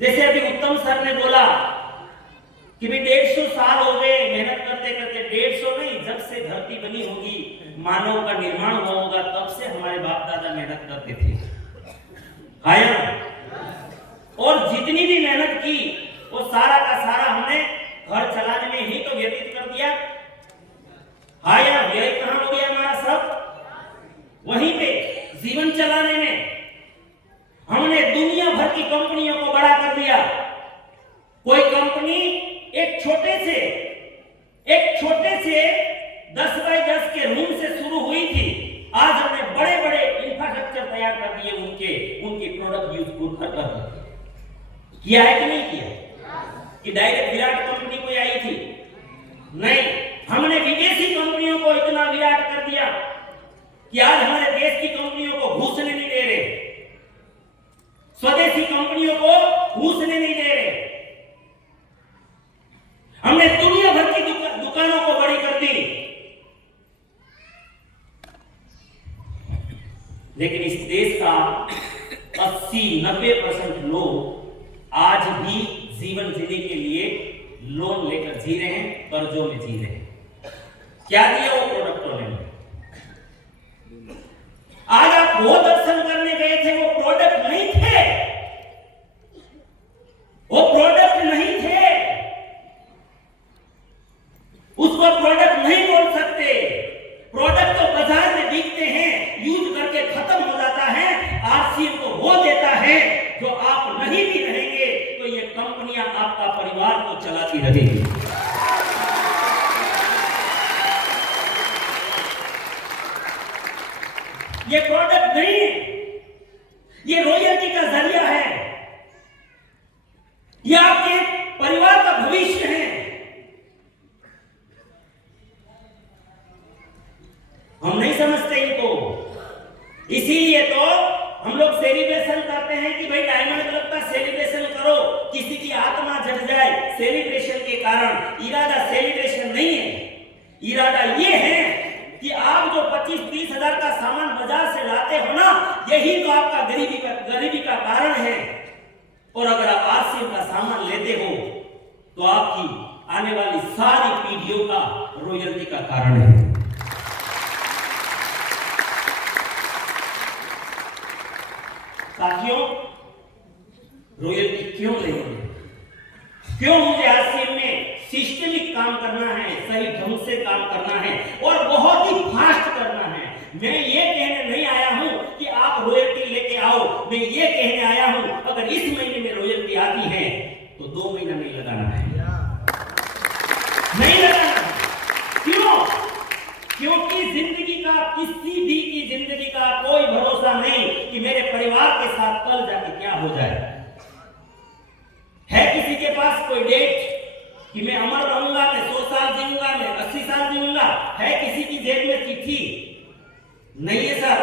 जैसे अभी उत्तम सर ने बोला कि भी 150 साल हो गए मेहनत करते करते, 150 नहीं, जब से धरती बनी होगी, मानव का निर्माण हुआ होगा, तब से हमारे बाप दादा मेहनत करते थे। आया, और जितनी भी मेहनत की वो सारा का सारा हमने घर चलाने में ही तो व्यतीत कर दिया। आया, व्यय कहां हो गया हमारा? सब वहीं पे जीवन चलाने में। हमने दुनिया भर की कंपनियों को बड़ा कर दिया। कोई कंपनी एक छोटे से 10 बाय 10 के रूम से शुरू हुई थी, आज हमने बड़े बड़े इंफ्रास्ट्रक्चर तैयार कर दिए, उनके प्रोडक्ट यूज कर किया है कि नहीं किया? कि डायरेक्ट विराट कंपनी कोई आई थी? नहीं, हमने विदेशी कंपनियों को इतना विराट कर दिया कि आज हमारे देश की कंपनियों को घुसने नहीं दे रहे, स्वदेशी कंपनियों को घुसने नहीं दे रहे। हमने दुनिया भर की दुकानों को बड़ी कर दी, लेकिन इस देश का 80-90% लोग आज भी जीवन जीने के लिए लोन लेकर जी रहे हैं, कर्जों में जी रहे हैं। क्या दिया वो प्रोडक्टों ने? आज आप वो दर्शन करने गए थे, वो प्रोडक्ट नहीं थे, वो प्रोडक्ट नहीं थे, उसको प्रोडक्ट नहीं बोल सकते। प्रोडक्ट तो बाजार में बिकते हैं, यूज करके खत्म हो जाता है। आरसीएम को वो देता है जो आप नहीं भी रहेंगे तो ये कंपनियां आपका परिवार को चलाती रहेगी। ये प्रोडक्ट नहीं है, ये रॉयल्टी का जरिया है, ये आपके परिवार का भविष्य है। हम नहीं समझते इनको, इसीलिए तो हम लोग सेलिब्रेशन करते हैं कि भाई डायमंड क्लब का सेलिब्रेशन करो, किसी की आत्मा जग जाए सेलिब्रेशन के कारण। इरादा सेलिब्रेशन नहीं है, इरादा ये है कि आप जो 25-30 हजार का सामान बाजार से लाते हो ना, यही तो आपका गरीबी का कारण है। और अगर आप आरसीएम का सामान लेते हो तो आपकी आने वाली सारी पीढ़ियों का रॉयल्टी का कारण है। साथियों, रॉयल्टी क्यों लेनी है? क्यों मुझे आरसीएम में सिस्टमिक काम करना है, सही ढंग से काम करना है और बहुत ही फास्ट करना है। मैं ये कहने नहीं आया हूं कि आप रॉयल्टी लेके आओ, मैं ये कहने आया हूं अगर इस महीने में रॉयल्टी आती है तो 2 महीना नहीं लगाना है, नहीं लगाना। क्यों? क्योंकि जिंदगी का, किसी भी की जिंदगी का कोई भरोसा नहीं कि मेरे परिवार के साथ कल जाके क्या हो जाए। है किसी के पास कोई डेट कि मैं अमर रहूंगा, मैं 100 साल जीऊंगा, मैं 80 साल जीऊंगा? है किसी की जेब में चिट्ठी? नहीं है सर।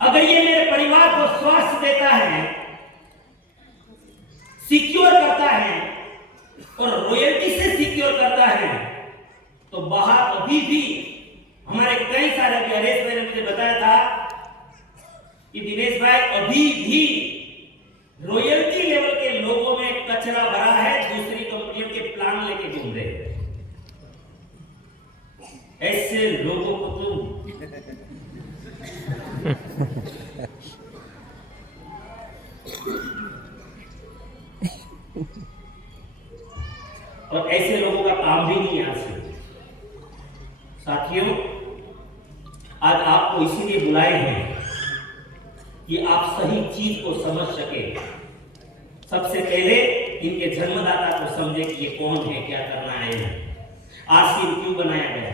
अगर ये मेरे परिवार को स्वास्थ्य देता है, सिक्योर करता है और रॉयल्टी से सिक्योर करता है, तो बाहर अभी भी हमारे कई सारे हरेश भाई ने मुझे बताया था कि दिनेश भाई अभी भी रॉयल्टी लेवल के लोगों में कचरा भरा है, दूसरी कंपनियों के प्लान लेके घूम रहे हैं। ऐसे लोगों को तुम और ऐसे लोगों का काम भी नहीं आज से। साथियों, आज आपको इसीलिए बुलाए हैं कि आप सही चीज को समझ सके। सबसे पहले इनके जन्मदाता को समझे कि ये कौन है, क्या करना है, आरसीएम क्यों बनाया गया,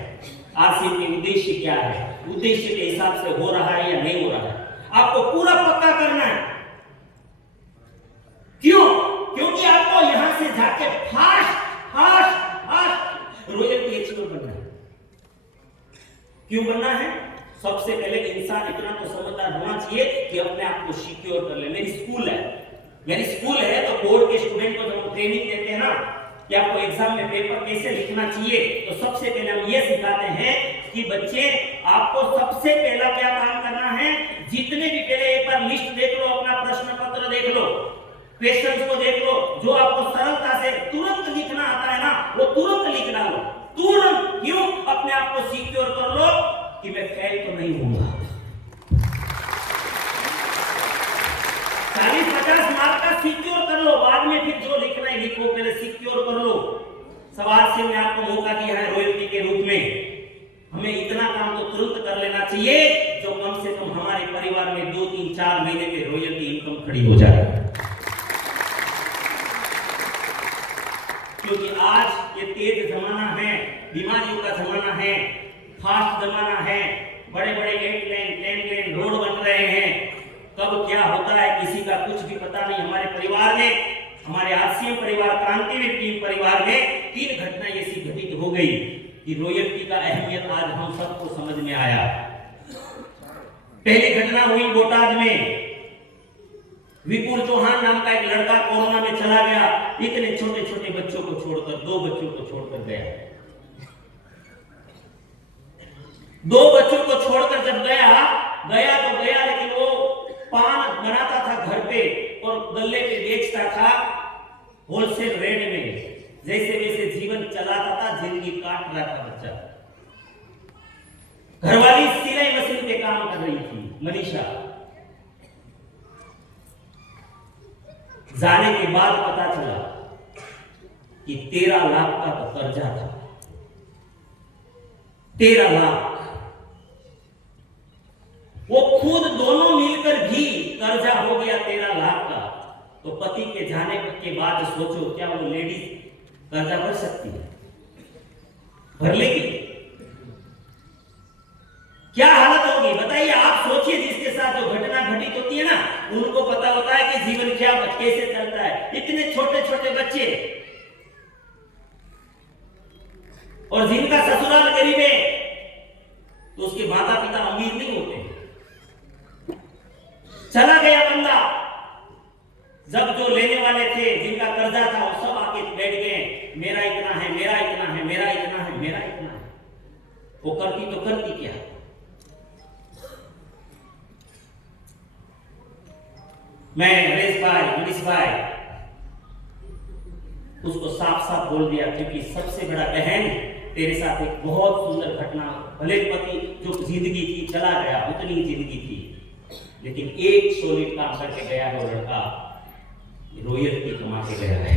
आरसीएम के उद्देश्य क्या है, उद्देश्य के हिसाब से हो रहा है या नहीं हो रहा है, आपको पूरा पक्का करना है। क्यों? क्योंकि आपको यहां से जाके फास्ट रॉयल्टी अचीवर बनना है। क्यों बनना है? सबसे पहले इंसान इतना तो समझदार होना चाहिए कि अपने आप को सिक्योर कर ले। मेरी स्कूल है तो बोर्ड के स्टूडेंट को जब हम ट्रेनिंग देते हैं ना कि आपको एग्जाम में पेपर कैसे लिखना चाहिए, तो सबसे पहले हम ये सिखाते हैं कि बच्चे आपको सबसे पहला क्या काम करना है, जितने भी पहले एक बार लिस्ट देख लो अपना प्रश्न क्वेश्चंस को देख लो, जो आपको सरलता से तुरंत लिखना आता है ना, वो तुरंत लिख डालो, तुरंत। क्यों? अपने आप को सिक्योर कर लो कि मैं फेल तो नहीं होऊंगा। 40-50 मार्क का सिक्योर कर लो, बाद में फिर जो लिखना है लिखो, पहले सिक्योर कर लो। सवाल से मैं आपको मौका दिया है रॉयल्टी के रूप में, हमें इतना काम तो तुरंत कर लेना चाहिए जो कम से कम हमारे परिवार में 2-3-4 महीने में रॉयल्टी इनकम खड़ी हो जाए। क्योंकि आज ये तेज जमाना है, बीमारियों का जमाना है, फास्ट जमाना है, बड़े बड़े 8 लेन 10 लेन रोड बन रहे हैं, कब क्या होता है किसी का कुछ भी पता नहीं। हमारे परिवार में, हमारे आरसीएम परिवार, क्रांतिवीर टीम परिवार में 3 घटनाएं ऐसी घटित हो गई कि रॉयल्टी का अहमियत आज हम सबको समझ में आया। पहली घटना हुई बोटाद में, विपुल चौहान नाम का एक लड़का कोरोना में चला गया, इतने छोटे छोटे बच्चों को छोड़कर, 2 बच्चों को छोड़कर गया। 2 बच्चों को छोड़कर जब गया तो गया, लेकिन वो पान बनाता था घर पे और गल्ले पे बेचता था होलसेल रेट में। जैसे वैसे जीवन चलाता था, जिंदगी काट रहा था बच्चा। घरवाली सिलाई मशीन पे काम कर रही थी, मनीषा। जाने के बाद पता चला कि 13 लाख का तो कर्जा था। 13 लाख। वो खुद दोनों मिलकर भी कर्जा हो गया 13 लाख का। तो पति के जाने के बाद सोचो, क्या वो लेडीज कर्जा भर सकती है? भर लेगी? क्या हालत होगी बताइए? आप सोचिए, जिसके साथ जो घटना घटित होती है ना, उनको पता होता है कि जीवन क्या कैसे चलता है। इतने छोटे छोटे बच्चे, और जिनका ससुराल गरीब है, तो उसके माता पिता अमीर नहीं होते। चला गया बंदा। जब जो लेने वाले थे, जिनका कर्जा था, वो सब आके बैठ गए, मेरा इतना है, मेरा इतना है, मेरा इतना है, मेरा इतना है। वो करती तो करती क्या? मैं हरेश भाई, मनीष भाई, उसको साफ साफ बोल दिया, क्योंकि सबसे बड़ा बहन, तेरे साथ एक बहुत सुंदर घटना, भले पति जो जिंदगी थी चला गया, उतनी जिंदगी थी, लेकिन एक सॉलिड काम करके गया है वो लड़का, रॉयल्टी कमा के गया है।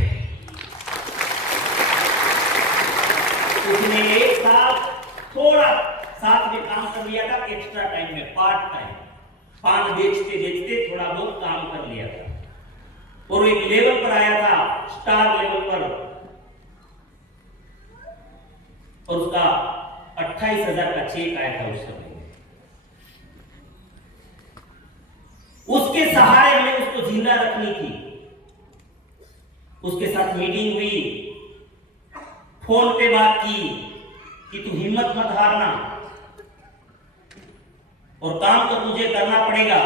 उसने एक साथ थोड़ा साथ में काम कर लिया था, एक्स्ट्रा टाइम में, पार्ट टाइम, पान बेचते बेचते थोड़ा बहुत काम कर लिया था, और एक लेवल पर आया था, स्टार लेवल पर, और उसका 28,000 का चेक आया था उस समय। उसके सहारे हमें उसको जिंदा रखनी थी। उसके साथ मीटिंग हुई, फोन पे बात की कि तू हिम्मत मत हारना, और काम तो तुझे करना पड़ेगा,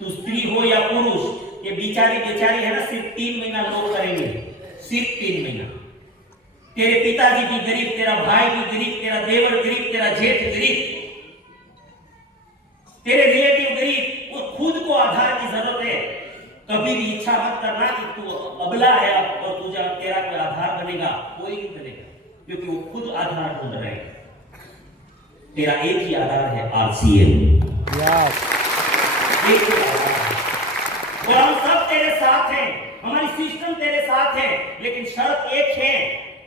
तू स्त्री हो या पुरुष। ये बेचारी है ना, सिर्फ 3 महीना लोग करेंगे, सिर्फ 3 महीना। तेरे पिताजी भी गरीब, तेरा भाई भी गरीब, तेरा देवर गरीब, तेरा जेठ गरीब, तेरे रिलेटिव गरीब, वो खुद को आधार की जरूरत है। कभी भी इच्छा मत करना कि तू अबला है और तुझे तेरा कोई आधार बनेगा, कोई नहीं बनेगा, क्योंकि वो खुद आधार ढूंढ रहे हैं। तेरा एक ही आधार है, आरसीएम। और हम सब तेरे साथ हैं, हमारी सिस्टम तेरे साथ है, लेकिन शर्त एक है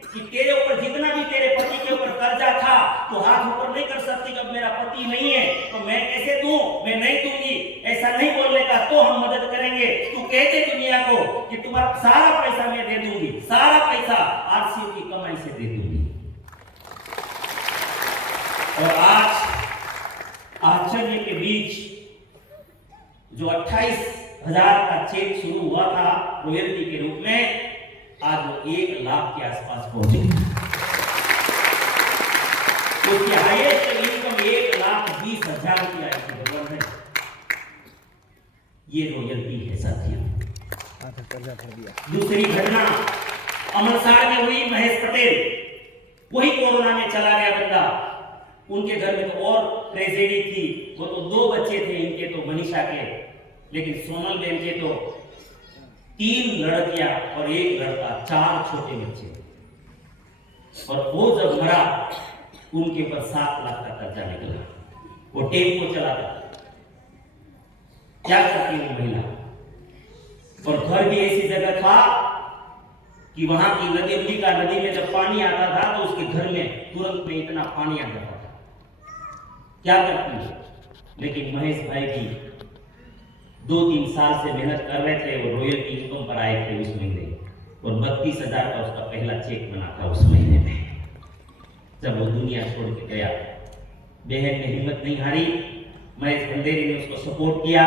कि तेरे ऊपर जितना भी तेरे पति के ऊपर कर्जा था, तो हाथ ऊपर नहीं कर सकती कि अब मेरा पति नहीं है तो मैं कैसे दूं, मैं नहीं दूंगी, ऐसा नहीं बोलने का। तो हम मदद करेंगे। तू कहते दुनिया को कि तुम्हारा सारा पैसा मैं दे दूंगी, सारा पैसा आरसीएम की कमाई से दे दूंगी। और आज आश्चर्य के बीच जो 28,000 का चेक शुरू हुआ था रॉयल्टी के रूप में, आज वो 1 लाख के आसपास पहुंचे। उसकी हाईएस्ट इनकम 1,20,000 की आई थी। ये रॉयल्टी है साथियों। दूसरी घटना अमरसार में हुई, महेश पटेल, वही कोरोना में चला गया बंदा। उनके घर में तो और ट्रेजेडी थी, वो तो 2 बच्चे थे इनके, तो मनीषा के, लेकिन सोनल बेन के तो 3 लड़कियां और 1 लड़का, 4 छोटे बच्चे। और वो जब मरा उनके ऊपर 7 लाख का कर्जा निकला। वो टेम्पो चलाता, क्या करती वो महिला? और घर भी ऐसी जगह था कि वहां की नदी में जब पानी आता था तो उसके घर में तुरंत में इतना पानी आ जाता था। क्या करती है? लेकिन महेश भाई भी 2-3 साल से मेहनत कर रहे थे। वो रॉयल्टी इनकम पर आए थे उस महीने, और 32,000 का उसका पहला चेक बना था उस महीने में। जब वो दुनिया छोड़ के गया, बहन ने हिम्मत नहीं हारी। महेश भंडेरी ने उसको सपोर्ट किया,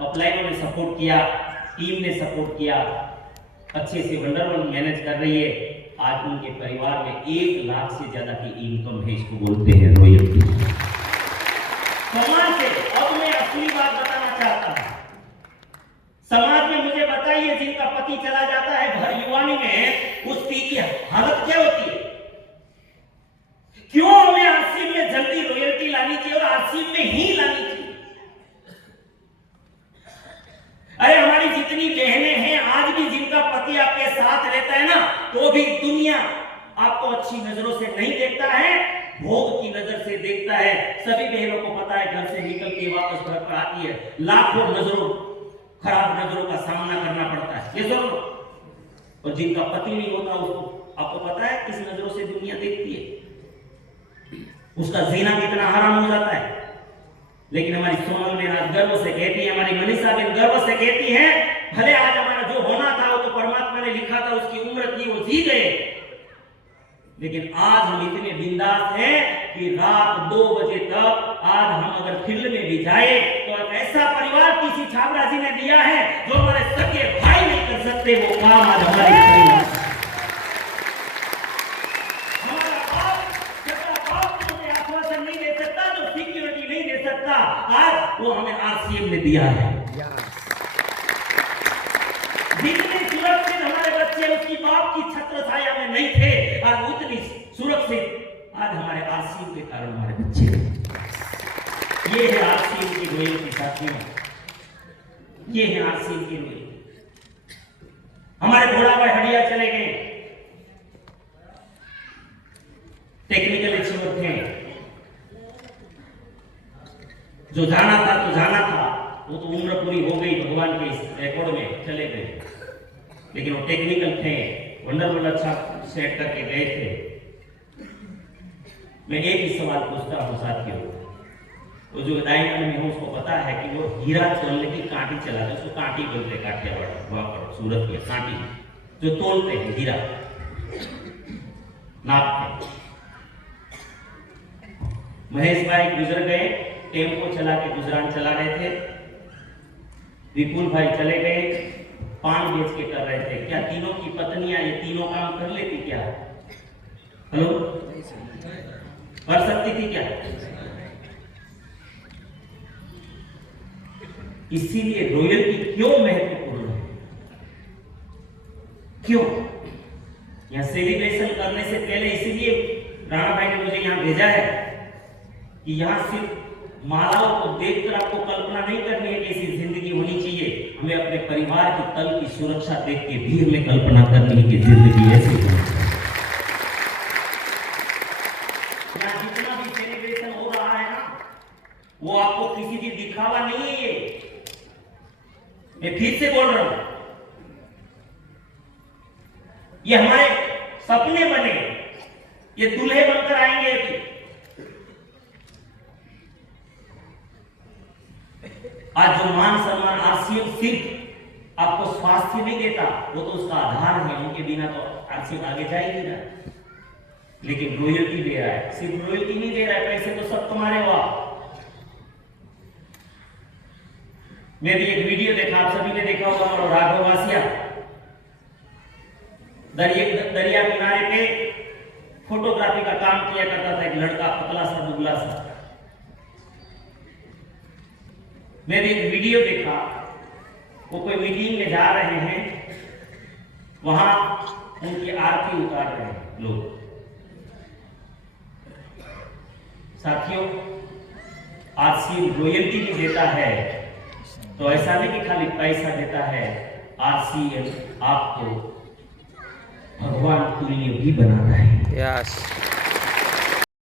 अपलाइनों ने सपोर्ट किया, टीम ने सपोर्ट किया। अच्छे से वंडरवन मैनेज कर रही है। आज उनके परिवार में 1 लाख से ज्यादा की इनकम है। इसको बोलते हैं रॉयल्टी। समाज से अब मैं असली बात बताना चाहता हूं। समाज में मुझे बताइए, जिनका पति चला जाता है भर युवानी में, उस स्त्री की हालत क्या होती है? क्यों हमें आरसीएम में जल्दी रॉयल्टी लानी चाहिए और आरसीएम में ही लानी चाहिए? अरे हमारी जितनी बहनें हैं आज भी, जिनका पति आपके साथ रहता है ना, तो भी दुनिया आपको अच्छी नजरों से नहीं देखता है, भोग की नजर से देखता है। सभी बहनों को पता है, घर से निकल के वापस घर पर आती है, लाखों नजरों, खराब नजरों का सामना करना पड़ता है। ये सुनो, और जिनका पति नहीं होता उसको आपको पता है किस नजरों से दुनिया देखती है? उसका जीना कितना हराम हो जाता है। लेकिन हमारी सोनल में आज गर्व से कहती है, हमारी मनीषा बेन गर्व से कहती है, भले आज हमारा जो होना था वो तो परमात्मा ने लिखा था, उसकी उम्र थी, वो जी गए, लेकिन आज हम इतने बिंदास हैं कि रात 2 बजे तक आज हम अगर फील्ड में भी जाए तो एक ऐसा परिवार किसी छाबरा जी ने दिया है जो हमारे सगे भाई नहीं कर सकते। वो काम आज हमारे परिवार, हमारा बाप हमें आश्वासन नहीं दे सकता, जो सिक्योरिटी नहीं दे सकता, आज वो हमें आरसीएम ने दिया है। जितने सुरक्षित हमारे बच्चे उसकी बाप की छत्र छाया में नहीं थे, आज उतनी सुरक्षित आज हमारे आरसीएम के कारण हमारे बच्चे। ये है आरसीएम की रॉयल्टी साथियों, ये है आरसीएम की रॉयल्टी। हमारे घोड़ा भाई हड़िया चले गए, टेक्निकल अचीवर थे, जो जाना था तो जाना था, वो तो उम्र पूरी हो गई, भगवान के इस रिकॉर्ड में चले गए। लेकिन वो टेक्निकल थे, वंडरफुल अच्छा सेट करके गए थे। मैं एक ही सवाल पूछता हूँ साथियों, वो जो डायमंड में है उसको पता है कि वो हीरा तोलने की कांटी चलाते, उसको कांटी बोलते हैं काठियावाड़, वहां पर सूरत में कांटी जो तोलते हैं, हीरा नापते। महेश भाई गुजर गए, टेम्पो चला के गुजरान चला रहे थे। विपुल भाई चले गए, पान बेच के कर रहे थे। क्या तीनों की पत्नियां ये तीनों काम कर लेती क्या? हेलो, कर सकती थी क्या? इसीलिए रॉयल्टी क्यों महत्वपूर्ण है? क्यों? यहां सेलिब्रेशन करने से पहले इसीलिए राणा भाई ने मुझे यहां भेजा है कि यहां सिर्फ मालाओं को देखकर आपको कल्पना नहीं करनी है कि ऐसी जिंदगी होनी चाहिए। हमें अपने परिवार की तल की सुरक्षा देख के भी हमें कल्पना करनी है कि जिंदगी ऐसी होनी चाहिए। यहाँ जितना भी सेलिब्रेशन हो रहा है ना, वो आपको किसी भी दिखावा नहीं है। ये मैं फिर से बोल रहा हूं, ये हमारे सपने बने, ये दूल्हे बनकर आएंगे अभी। आज जो मान सम्मान आरसीएम सिर्फ आपको स्वास्थ्य नहीं देता, वो तो उसका आधार है, उनके बिना तो आरसीएम आगे जा ही नहीं रहा। लेकिन रॉयल्टी दे रहा है, सिर्फ रॉयल्टी नहीं दे रहा है, पैसे तो सब तुम्हारे हो। मैं भी एक वीडियो देखा, आप सभी ने देखा होगा, और राघव वासिया दरिया किनारे पे फोटोग्राफी का काम किया करता था, एक लड़का पतला सा दुबला सा। मैंने एक वीडियो देखा, वो कोई मीटिंग में जा रहे हैं, वहां उनकी आरती उतार रहे हैं लोग। साथियों, आरसीएम रॉयल्टी भी देता है, तो ऐसा नहीं कि खाली पैसा देता है, आरसीएम आपको भगवान तुल्य भी बनाता है। यस।